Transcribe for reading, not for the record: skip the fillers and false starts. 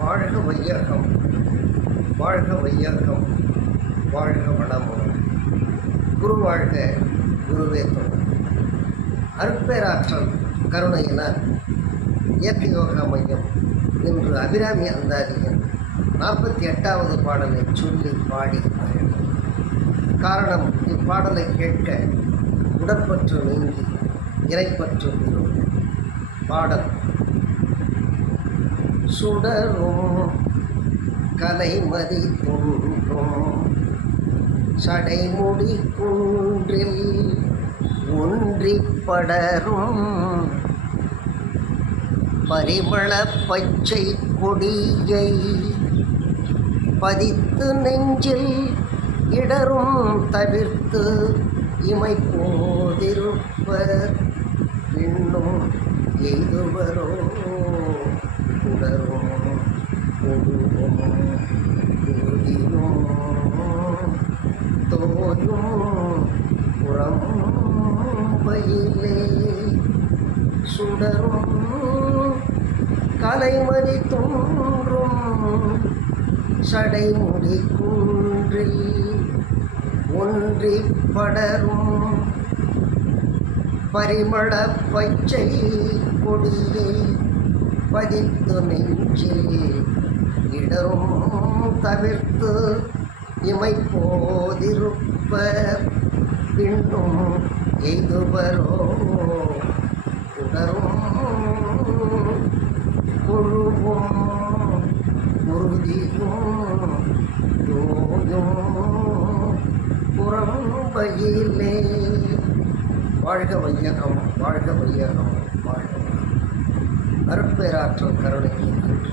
வாழ்க வையகம், வாழ்க வையகம், வாழ்க வளமுடன். குரு வாழ்க, குருவே துணை. அருட்பேராற்றல் கருணையினால் இயற்கை யோகா மையம் இன்று அபிராமி அந்தாதியின் 48வது பாடலை சொல்லி பாடி மகிழ்ந்தது. காரணம், இப்பாடலை கேட்க உடற்பற்று நீங்கி இறைப்பற்று பெறும் பாடல். சுடரும் கலைமதி தோன்றும் சடைமுடி குன்றில் ஒன்றி படரும் பரிமள பச்சை கொடியை பதித்து நெஞ்சில் இடரும் தவிர்த்து இமை போதிருப்பர் இன்னும் எய்துவரோ உடரும் உருவும் உறுதியும் தோயும் புறம் பயிலே சுடரும் கலைமதி தோன்றும் சடைமுடி குன்றில் ஒன்றி படரும் பரிமள பச்சை கொடியை பதித்து நெஞ்சில் இடரும் தவிர்த்து இமை போதிருப்பர் பின்னும் எய்துவரோ உடரும் குழுவும் உறுதியும் நோயும் புறம்பையிலே. வாழ்க வையகம், வாழ்க வையகம், வாழ்க. அருட்பேராற்றல் கருணைக்கு நன்றி.